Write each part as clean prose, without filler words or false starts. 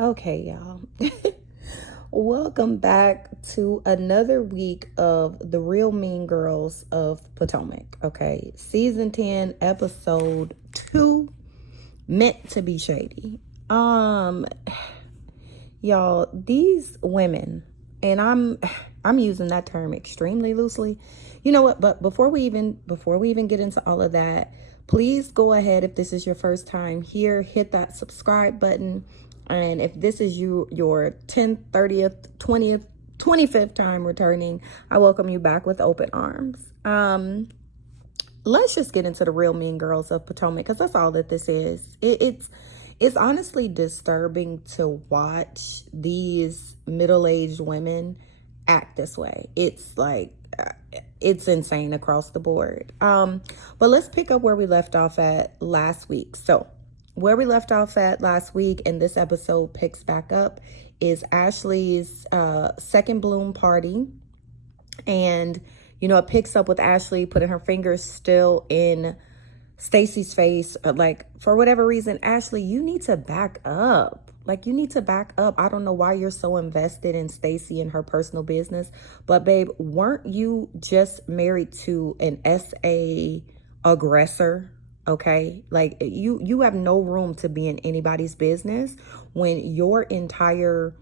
Okay, y'all. Welcome back to another week of The Real Mean Girls of Potomac. Okay, season 10, episode 2, meant to be shady. Y'all, these women, and I'm using that term extremely loosely. You know what? But before we even get into all of that, please go ahead, if this is your first time here, hit that subscribe button. And if this is your 10th, 30th, 20th, 25th time returning, I welcome you back with open arms. Let's just get into the Real Mean Girls of Potomac, because that's all that this is. It's honestly disturbing to watch these middle-aged women act this way. It's like, it's insane across the board. But let's pick up where we left off at last week. So where we left off at last week, and this episode picks back up, is Ashley's second bloom party. And, you know, it picks up with Ashley putting her fingers still in Stacy's face. Like, for whatever reason, Ashley, you need to back up. Like, you need to back up. I don't know why you're so invested in Stacy and her personal business. But, babe, weren't you just married to an SA aggressor? Okay, like you have no room to be in anybody's business when your entire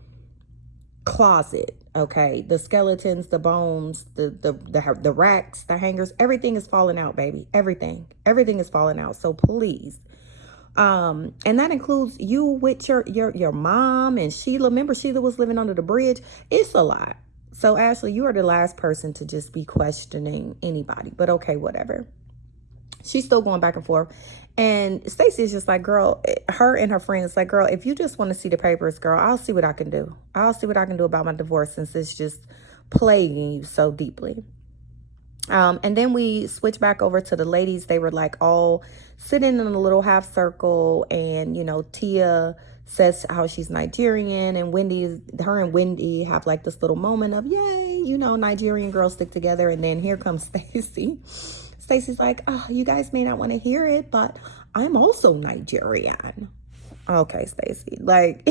closet, okay, the skeletons, the bones, the racks, the hangers, everything is falling out, baby. Everything is falling out. So please, and that includes you with your mom and Sheila. Remember, Sheila was living under the bridge. It's a lot. So Ashley, you are the last person to just be questioning anybody. But okay, whatever. She's still going back and forth. And Stacey is just like, girl, her and her friends, like, girl, if you just want to see the papers, girl, I'll see what I can do. I'll see what I can do about my divorce, since it's just plaguing you so deeply. And then we switch back over to the ladies. They were like all sitting in a little half circle. And, you know, Tia says how she's Nigerian, and her and Wendy have like this little moment of, yay, you know, Nigerian girls stick together. And then here comes Stacey. Stacey's like, oh, you guys may not want to hear it, but I'm also Nigerian. Okay, Stacey. Like,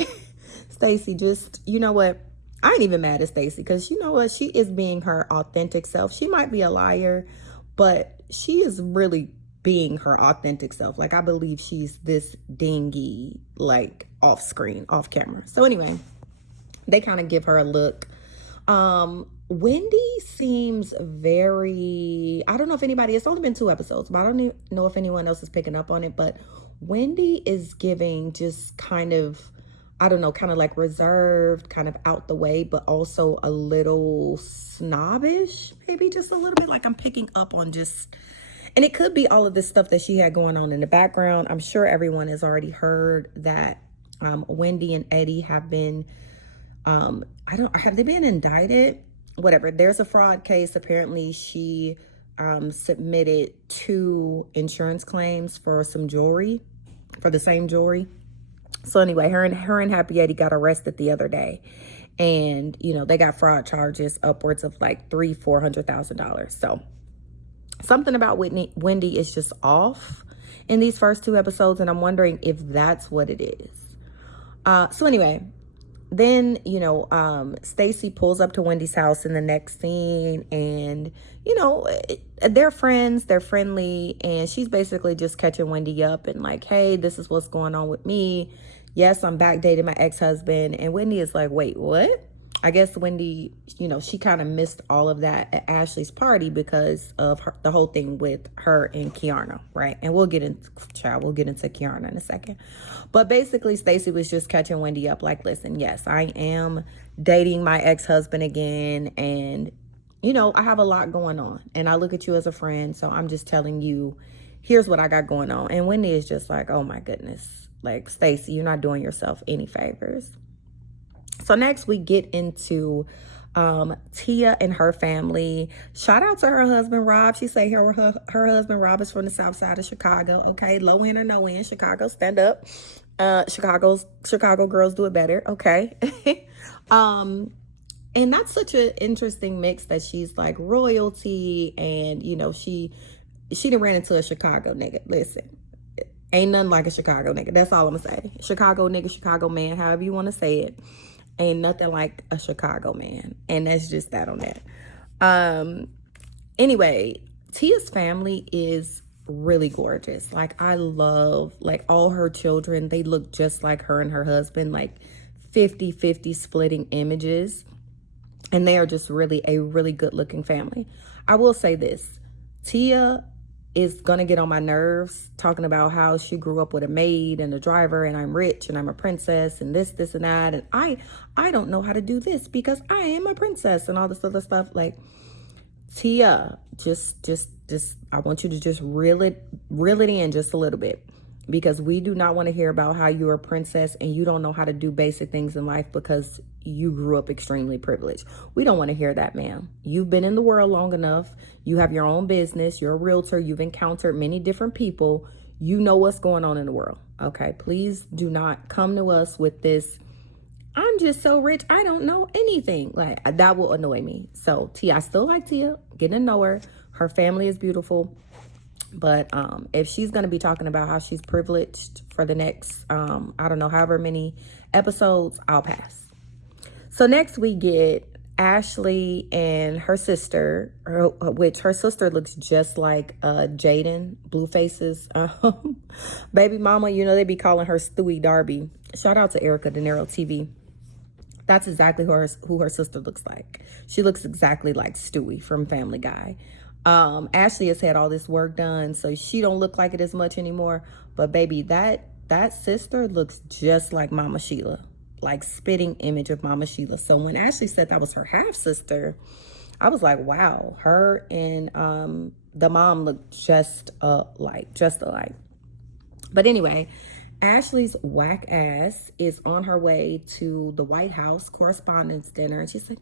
Stacey, just, you know what? I ain't even mad at Stacey, because you know what? She is being her authentic self. She might be a liar, but she is really being her authentic self. Like, I believe she's this dingy, like, off screen, off camera. So anyway, they kind of give her a look. Wendy seems very, I don't know if anybody, it's only been 2 episodes, but I don't even know if anyone else is picking up on it, but Wendy is giving just kind of, I don't know, kind of like reserved, kind of out the way, but also a little snobbish, maybe just a little bit. Like, I'm picking up on just, and it could be all of this stuff that she had going on in the background. I'm sure everyone has already heard that Wendy and Eddie have been, have they been indicted? Whatever. There's a fraud case. Apparently she submitted 2 insurance claims for some jewelry, for the same jewelry. So anyway, her and Happy Eddie got arrested the other day, and you know, they got fraud charges upwards of like $400,000. So something about Wendy is just off in these first 2 episodes, and I'm wondering if that's what it is. So anyway, then, you know, Stacey pulls up to Wendy's house in the next scene, and, you know, they're friends, they're friendly, and she's basically just catching Wendy up and like, hey, this is what's going on with me. Yes, I'm back dating my ex-husband. And Wendy is like, wait, what? I guess Wendy, you know, she kind of missed all of that at Ashley's party because of the whole thing with her and Kiana, right? And we'll get into Kiana in a second. But basically, Stacey was just catching Wendy up like, listen, yes, I am dating my ex-husband again. And, you know, I have a lot going on. And I look at you as a friend. So I'm just telling you, here's what I got going on. And Wendy is just like, oh, my goodness. Like, Stacey, you're not doing yourself any favors. So next we get into Tia and her family. Shout out to her husband, Rhop. She say her husband, Rhop, is from the south side of Chicago. Okay, low end or no end, Chicago, stand up. Chicago girls do it better. Okay. And that's such an interesting mix that she's like royalty, and, you know, she done ran into a Chicago nigga. Listen, Ain't nothing like a Chicago nigga. That's all I'm gonna say. Chicago nigga, Chicago man, however you want to say it. Ain't nothing like a Chicago man. And that's just that on that. Anyway, Tia's family is really gorgeous. Like, I love, like, all her children. They look just like her and her husband, like 50-50 splitting images. And they are just really a really good looking family. I will say this. Tia is gonna get on my nerves talking about how she grew up with a maid and a driver, and I'm rich and I'm a princess and this and that, and I don't know how to do this because I am a princess and all this other stuff. Like, Tia, just I want you to just reel it in just a little bit, because we do not want to hear about how you're a princess and you don't know how to do basic things in life because you grew up extremely privileged. We don't want to hear that, ma'am. You've been in the world long enough. You have your own business. You're a realtor. You've encountered many different people. You know what's going on in the world. Okay, please do not come to us with this, I'm just so rich, I don't know anything. Like, that will annoy me. So Tia, I still like Tia, getting to know her. Her family is beautiful. But if she's going to be talking about how she's privileged for the next, I don't know, however many episodes, I'll pass. So next we get Ashley and her sister, which her sister looks just like Jaden, Blueface's baby mama. You know, they be calling her Stewie Darby. Shout out to Erica De Niro TV. That's exactly who her sister looks like. She looks exactly like Stewie from Family Guy. Ashley has had all this work done, so she don't look like it as much anymore. But baby, that sister looks just like Mama Sheila, like spitting image of Mama Sheila. So when Ashley said that was her half sister, I was like, wow, her and the mom look just alike. But anyway, Ashley's whack ass is on her way to the White House Correspondents' Dinner, and she's like,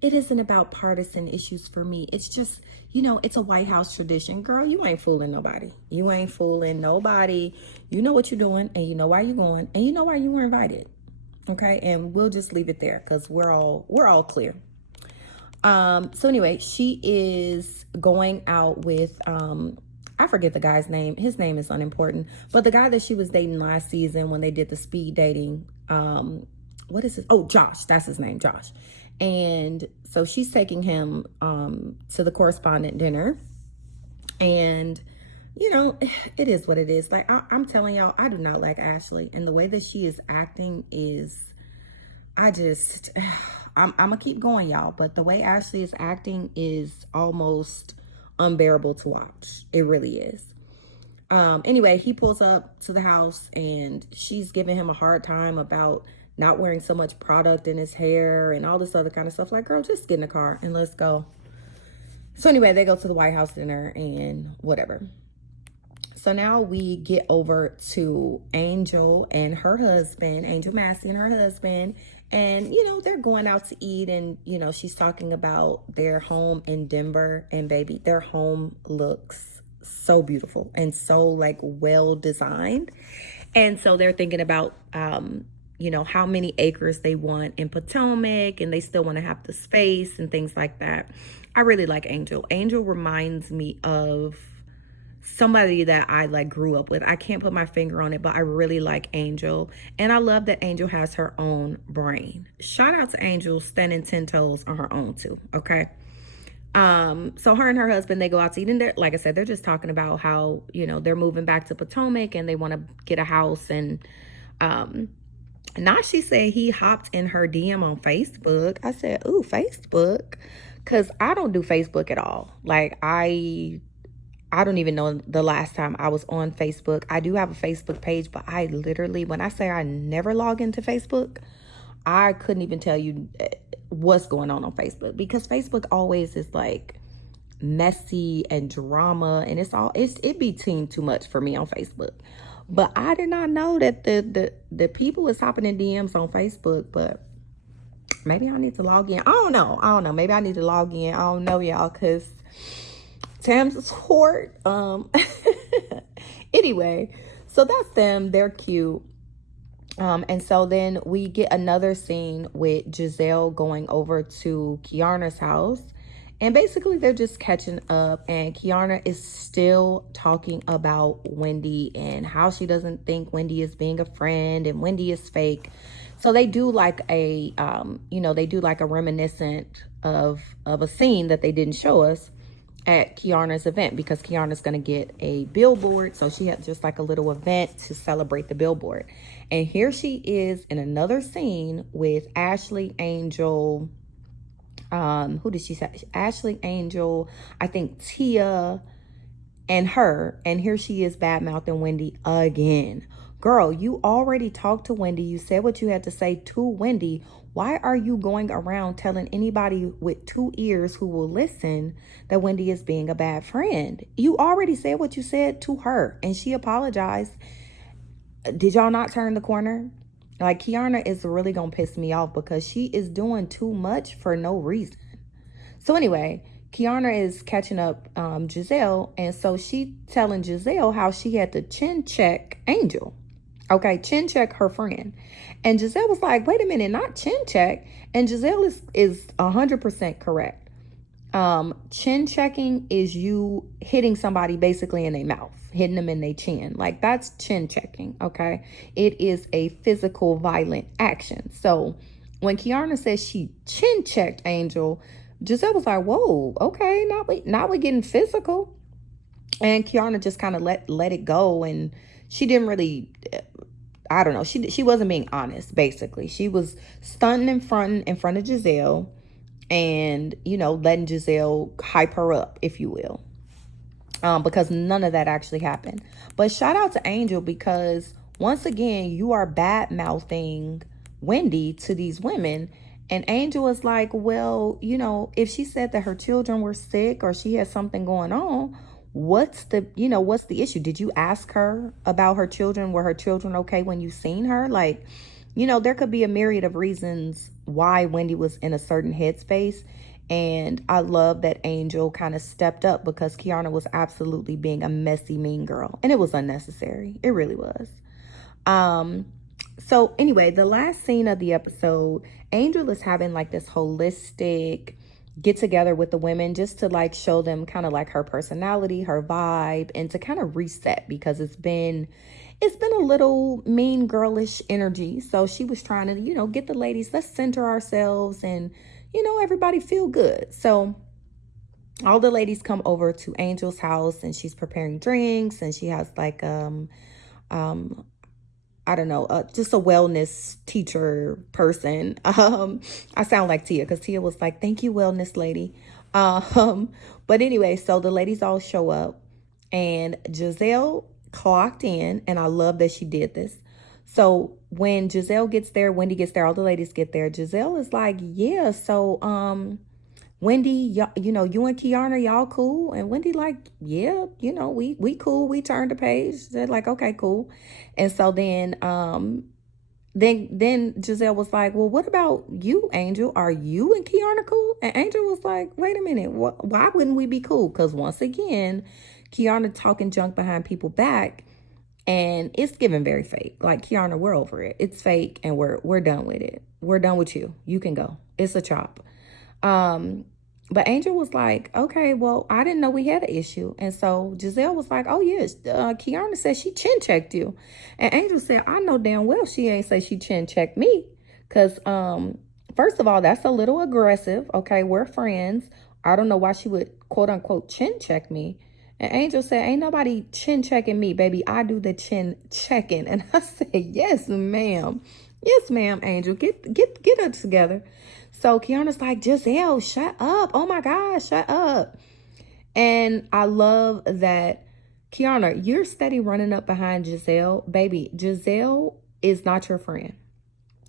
it isn't about partisan issues for me. It's just, you know, it's a White House tradition. Girl, you ain't fooling nobody. You ain't fooling nobody. You know what you're doing, and you know why you're going, and you know why you were invited. Okay, and we'll just leave it there because we're all clear. So anyway, she is going out with I forget the guy's name. His name is unimportant. But the guy that she was dating last season when they did the speed dating, what is it? Oh, Josh. That's his name, Josh. And so she's taking him to the correspondent dinner. And, you know, it is what it is. Like, I'm telling y'all, I do not like Ashley. And the way that she is acting is, I'm going to keep going, y'all. But the way Ashley is acting is almost unbearable to watch. It really is. Anyway, he pulls up to the house and she's giving him a hard time about not wearing so much product in his hair and all this other kind of stuff. Like, girl, just get in the car and let's go. So anyway, they go to the White House dinner and whatever. So now we get over to Angel and her husband, Angel Massey and her husband. And, you know, they're going out to eat, and, you know, she's talking about their home in Denver. And baby, their home looks so beautiful and so, like, well designed. And so they're thinking about, you know, how many acres they want in Potomac, and they still want to have the space and things like that. I really like Angel. Angel reminds me of somebody that I like grew up with. I can't put my finger on it, but I really like Angel. And I love that Angel has her own brain. Shout out to Angel standing 10 toes on her own too. Okay. So her and her husband, they go out to eat, and like I said, they're just talking about how, you know, they're moving back to Potomac and they want to get a house. And now she said he hopped in her DM on Facebook. I said, ooh, Facebook. Cause I don't do Facebook at all. Like, I don't even know the last time I was on Facebook. I do have a Facebook page, but I literally, when I say I never log into Facebook, I couldn't even tell you what's going on Facebook, because Facebook always is like messy and drama, and it be teamed too much for me on Facebook. But I did not know that the people is hopping in DMs on Facebook. But maybe I need to log in. I don't know. Maybe I need to log in. I don't know, y'all, because Tam's Court. Anyway, so that's them. They're cute. And so then we get another scene with Giselle going over to Kiana's house, And basically they're just catching up, and Kiana is still talking about Wendy and how she doesn't think Wendy is being a friend and Wendy is fake. So they do like a they do like a reminiscent of a scene that they didn't show us at Kiana's event, because Kiana's going to get a billboard. So she had just like a little event to celebrate the billboard. And here she is in another scene with Ashley, Angel, who did she say? Ashley, Angel, I think Tia, and her. And here she is bad mouthing Wendy again. Girl, you already talked to Wendy. You said what you had to say to Wendy. Why are you going around telling anybody with 2 ears who will listen that Wendy is being a bad friend? You already said what you said to her, and she apologized. Did y'all not turn the corner? Like, Kiana is really gonna piss me off because she is doing too much for no reason. So anyway, Kiana is catching up Giselle, and so she telling Giselle how she had to chin check Angel. Okay, chin check her friend. And Giselle was like, wait a minute, not chin check. And Giselle is 100% correct. Chin checking is you hitting somebody basically in their mouth, hitting them in their chin. Like, that's chin checking, okay? It is a physical violent action. So when Kiana says she chin checked Angel, Giselle was like, whoa, okay, now we getting physical. And Kiana just kind of let it go, and she didn't really, I don't know, she wasn't being honest, basically. She was stunting in front of Giselle, and, letting Giselle hype her up, if you will. Because none of that actually happened. But shout out to Angel, because once again, you are bad mouthing Wendy to these women. And Angel is like, well, if she said that her children were sick or she had something going on, what's the issue? Did you ask her about her children? Were her children okay when you seen her? Like, there could be a myriad of reasons why Wendy was in a certain headspace. And I love that Angel kind of stepped up, because Kiana was absolutely being a messy, mean girl. And it was unnecessary. It really was. So anyway, the last scene of the episode, Angel is having like this holistic get together with the women, just to like show them kind of like her personality, her vibe, and to kind of reset, because it's been a little mean girlish energy. So she was trying to, get the ladies, let's center ourselves and, everybody feel good. So all the ladies come over to Angel's house, and she's preparing drinks, and she has like, I don't know, just a wellness teacher person. I sound like Tia, because Tia was like, thank you, wellness lady. But anyway, so the ladies all show up, and Giselle clocked in, and I love that she did this. So when Giselle gets there, Wendy gets there, all the ladies get there. Giselle is like, yeah, so Wendy, you and Kiana, y'all cool? And Wendy like, yeah, we cool. We turned the page. They're like, okay, cool. And so then Giselle was like, well, what about you, Angel? Are you and Kiana cool? And Angel was like, wait a minute, why wouldn't we be cool? Because once again, Kiana talking junk behind people's back, and it's giving very fake. Like, Kiana, we're over it. It's fake, and we're done with it. We're done with you. You can go. It's a chop. But Angel was like, okay, well, I didn't know we had an issue. And so Giselle was like, oh, yes, Kiana said she chin checked you. And Angel said, I know damn well she ain't say she chin checked me. Because, first of all, that's a little aggressive. Okay, we're friends. I don't know why she would, quote unquote, chin check me. And Angel said, ain't nobody chin checking me, baby. I do the chin checking. And I said, yes, ma'am. Yes, ma'am, Angel. Get her together. So Kiana's like, Giselle, shut up. Oh my gosh, shut up. And I love that, Kiana, you're steady running up behind Giselle. Baby, Giselle is not your friend.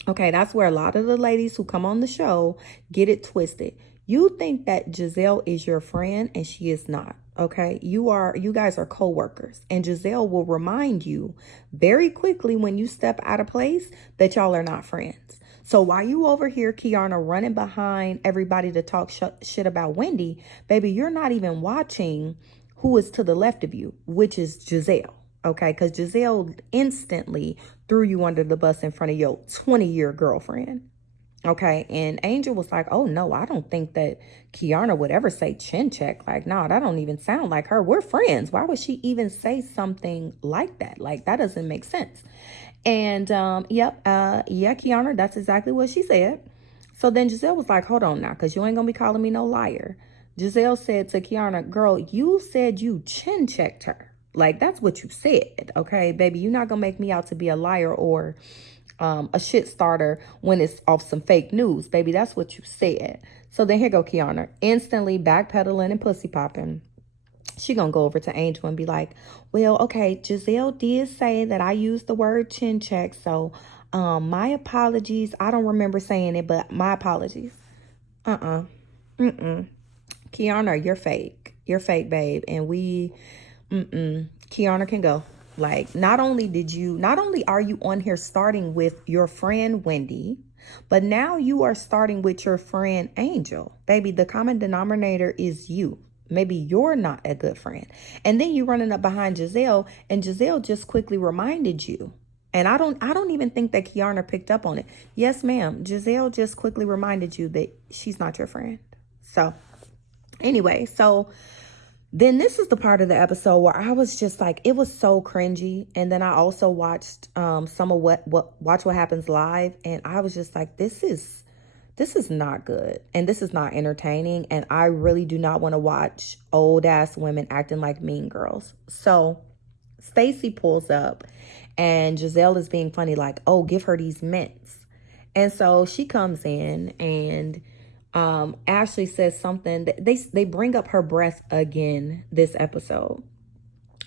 Okay, that's where a lot of the ladies who come on the show get it twisted. You think that Giselle is your friend, and she is not. Okay, you guys are co-workers, and Giselle will remind you very quickly when you step out of place that y'all are not friends. So while you over here, Kiana, running behind everybody to talk shit about Wendy, baby, you're not even watching who is to the left of you, which is Giselle. Okay, because Giselle instantly threw you under the bus in front of your 20-year girlfriend. Okay, and Angel was like, oh no, I don't think that Kiana would ever say chin check. Like, no, that don't even sound like her. We're friends. Why would she even say something like that? Like, that doesn't make sense. And yeah, Kiana, that's exactly what she said. So then Giselle was like, hold on now, because you ain't gonna be calling me no liar. Giselle said to Kiana, girl, you said you chin checked her. Like, that's what you said. Okay, baby, you're not gonna make me out to be a liar or a shit starter when it's off some fake news, baby. That's what you said. So then here go Kiana, instantly backpedaling and pussy popping. She gonna go over to Angel and be like, well, okay, Giselle did say that I used the word chin check, so my apologies. I don't remember saying it, but my apologies. Kiana, you're fake. You're fake, babe. And Kiana can go. Like, not only are you on here starting with your friend Wendy, but now you are starting with your friend Angel. Baby, the common denominator is you. Maybe you're not a good friend. And then you running up behind Giselle, and Giselle just quickly reminded you. And I don't even think that Kiana picked up on it. Yes, ma'am. Giselle just quickly reminded you that she's not your friend. So anyway, so then this is the part of the episode where I was just like, it was so cringy. And then I also watched some of Watch What Happens Live, and I was just like, this is not good, and this is not entertaining, and I really do not want to watch old ass women acting like mean girls. So Stacy pulls up, and Giselle is being funny, like, oh, give her these mints. And so she comes in, and Ashley says something that they bring up her breath again this episode.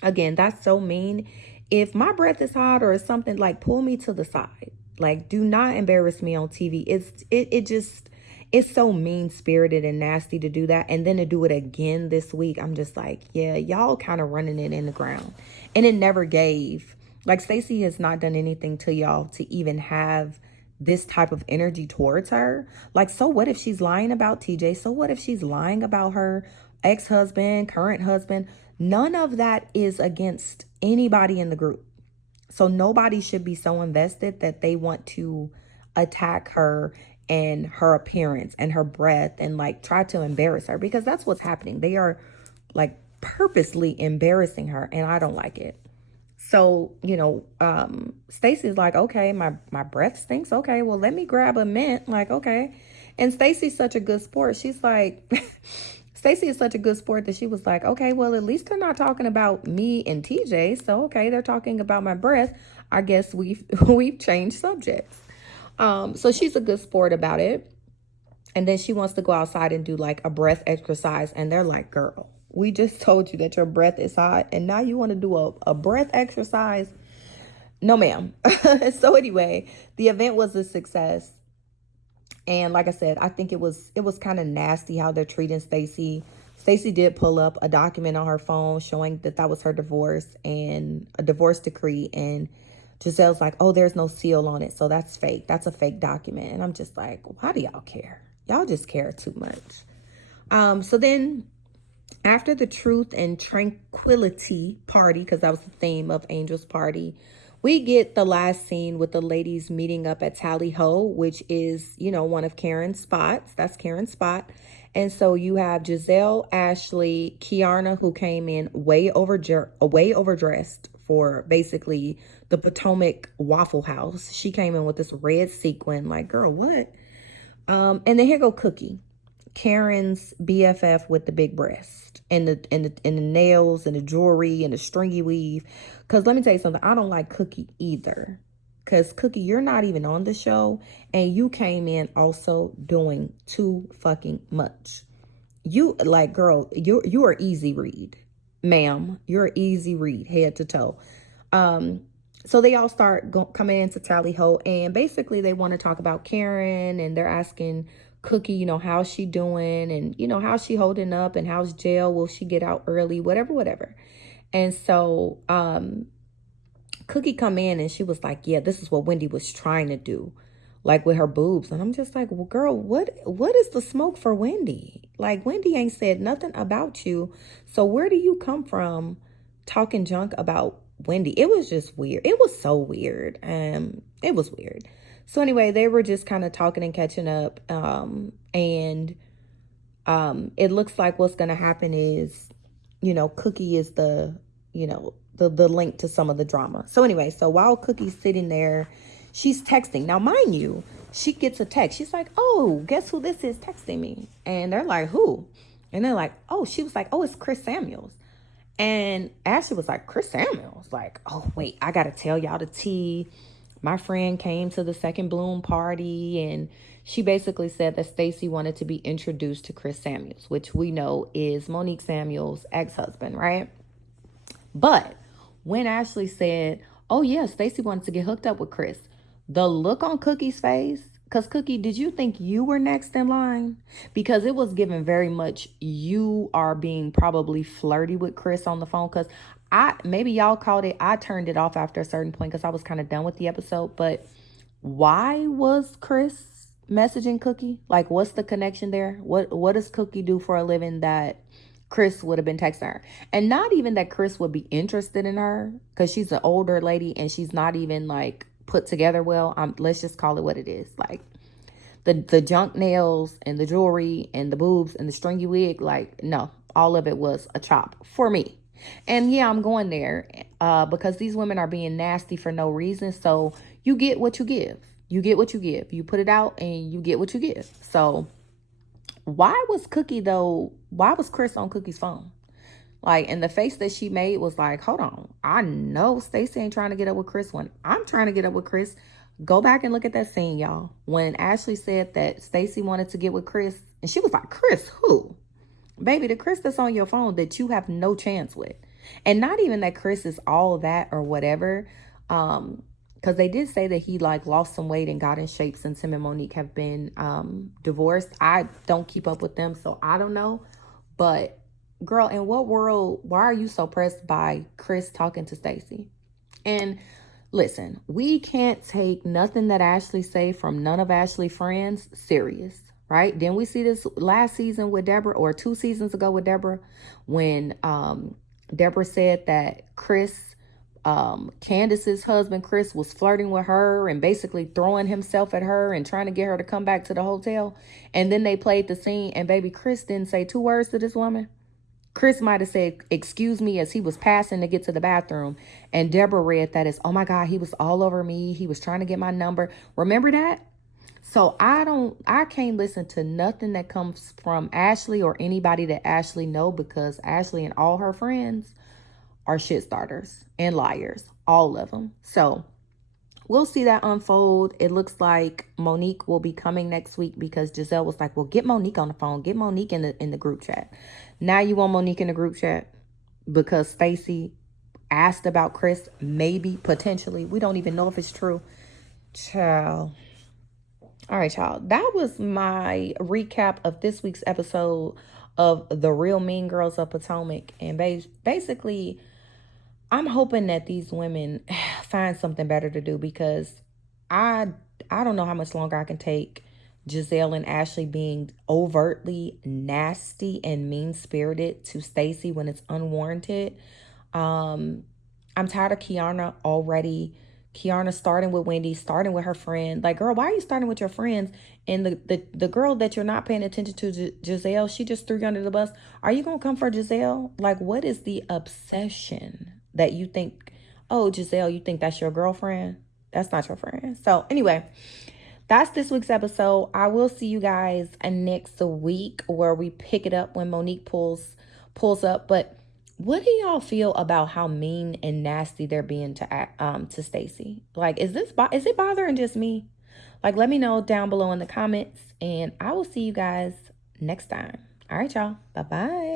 Again, that's so mean. If my breath is hot or something, like, pull me to the side. Like, do not embarrass me on TV. It's so mean spirited and nasty to do that, and then to do it again this week. I'm just like, yeah, y'all kind of running it in the ground, and it never gave. Like, Stacey has not done anything to y'all to even have this type of energy towards her. Like, so what if she's lying about TJ? So what if she's lying about her ex-husband, current husband? None of that is against anybody in the group. So nobody should be so invested that they want to attack her and her appearance and her breath and like try to embarrass her, because that's what's happening. They are like purposely embarrassing her, and I don't like it. So, Stacy's like, okay, my breath stinks. Okay, well, let me grab a mint. Like, okay. And Stacy's such a good sport. She's like, Stacy is such a good sport that she was like, okay, well, at least they're not talking about me and TJ. So, okay, they're talking about my breath. I guess we've changed subjects. So she's a good sport about it. And then she wants to go outside and do like a breath exercise. And they're like, girl, we just told you that your breath is hot, and now you want to do a breath exercise? No, ma'am. So anyway, the event was a success. And like I said, I think it was kind of nasty how they're treating Stacy. Stacy did pull up a document on her phone showing that was her divorce and a divorce decree. And Giselle's like, oh, there's no seal on it, so that's fake. That's a fake document. And I'm just like, why do y'all care? Y'all just care too much. So then after the truth and tranquility party, because that was the theme of Angel's party, we get the last scene with the ladies meeting up at Tally Ho, which is, one of Karen's spots. That's Karen's spot. And so you have Giselle, Ashley, Kiana, who came in way overdressed for basically the Potomac Waffle House. She came in with this red sequin, like, girl, what? And then here go Cookie, Karen's BFF with the big breast and the nails and the jewelry and the stringy weave. Because let me tell you something, I don't like Cookie either. Because Cookie, you're not even on the show, and you came in also doing too fucking much. You, like, girl, you are easy read, ma'am. You're easy read, head to toe. So they all start coming into Tally Ho, and basically they want to talk about Karen, and they're asking Cookie, how's she doing, and how's she holding up, and how's jail? Will she get out early? Whatever. And so Cookie come in, and she was like, yeah, this is what Wendy was trying to do, like with her boobs. And I'm just like, well, girl, what is the smoke for Wendy? Like, Wendy ain't said nothing about you. So where do you come from talking junk about Wendy? It was just weird. It was so weird. It was weird. So anyway, they were just kind of talking and catching up. And it looks like what's going to happen is, Cookie is the link to some of the drama. So anyway, so while Cookie's sitting there, she's texting. Now, mind you, she gets a text. She's like, oh, guess who this is texting me? And they're like, who? And they're like, oh, she was like, oh, it's Chris Samuels. And Ashley was like, Chris Samuels? Like, oh, wait, I got to tell y'all the tea. My friend came to the second Bloom party, and she basically said that Stacey wanted to be introduced to Chris Samuels, which we know is Monique Samuels' ex-husband, right? But when Ashley said, oh, yeah, Stacey wanted to get hooked up with Chris, the look on Cookie's face, because Cookie, did you think you were next in line? Because it was given very much you are being probably flirty with Chris on the phone. Because maybe y'all called it, I turned it off after a certain point because I was kind of done with the episode. But why was Chris messaging Cookie? Like, what's the connection there? What does Cookie do for a living that Chris would have been texting her? And not even that Chris would be interested in her, because she's an older lady and she's not even like put together well. Let's just call it what it is. Like the junk nails and the jewelry and the boobs and the stringy wig, like, no, all of it was a chop for me. And yeah, I'm going there because these women are being nasty for no reason. So you get what you give. You get what you give. You put it out and you get what you give. So why was Chris on Cookie's phone? Like, and the face that she made was like, hold on, I know Stacey ain't trying to get up with Chris when I'm trying to get up with Chris. Go back and look at that scene, y'all. When Ashley said that Stacey wanted to get with Chris, and she was like, Chris, who? Baby, the Chris that's on your phone that you have no chance with. And not even that Chris is all that or whatever. Because they did say that he like lost some weight and got in shape since him and Monique have been divorced. I don't keep up with them, so I don't know. But girl, in what world, why are you so pressed by Chris talking to Stacey? And listen, we can't take nothing that Ashley say from none of Ashley's friends serious, right? Then we see this last season with Deborah, or 2 seasons ago with Deborah, when Deborah said that Candace's husband, Chris, was flirting with her and basically throwing himself at her and trying to get her to come back to the hotel. And then they played the scene, and baby, Chris didn't say 2 words to this woman. Chris might have said, excuse me, as he was passing to get to the bathroom. And Deborah read that as, oh my God, he was all over me. He was trying to get my number. Remember that? So I can't listen to nothing that comes from Ashley or anybody that Ashley know, because Ashley and all her friends are shit starters and liars, all of them. So we'll see that unfold. It looks like Monique will be coming next week, because Giselle was like, well, get Monique on the phone. Get Monique in the group chat. Now you want Monique in the group chat because Stacey asked about Chris, maybe, potentially. We don't even know if it's true. Child. All right, y'all. That was my recap of this week's episode of The Real Mean Girls of Potomac. And basically, I'm hoping that these women find something better to do, because I don't know how much longer I can take Giselle and Ashley being overtly nasty and mean-spirited to Stacey when it's unwarranted. I'm tired of Kiana already. Kiana starting with Wendy, starting with her friend. Like, girl, why are you starting with your friends? And the girl that you're not paying attention to, Giselle, she just threw you under the bus. Are you going to come for Giselle? Like, what is the obsession that you think, oh, Giselle, you think that's your girlfriend? That's not your friend. So anyway, that's this week's episode. I will see you guys next week, where we pick it up when Monique pulls up. But what do y'all feel about how mean and nasty they're being to Stacey? Like, is it bothering just me? Like, let me know down below in the comments, and I will see you guys next time. All right, y'all. Bye-bye.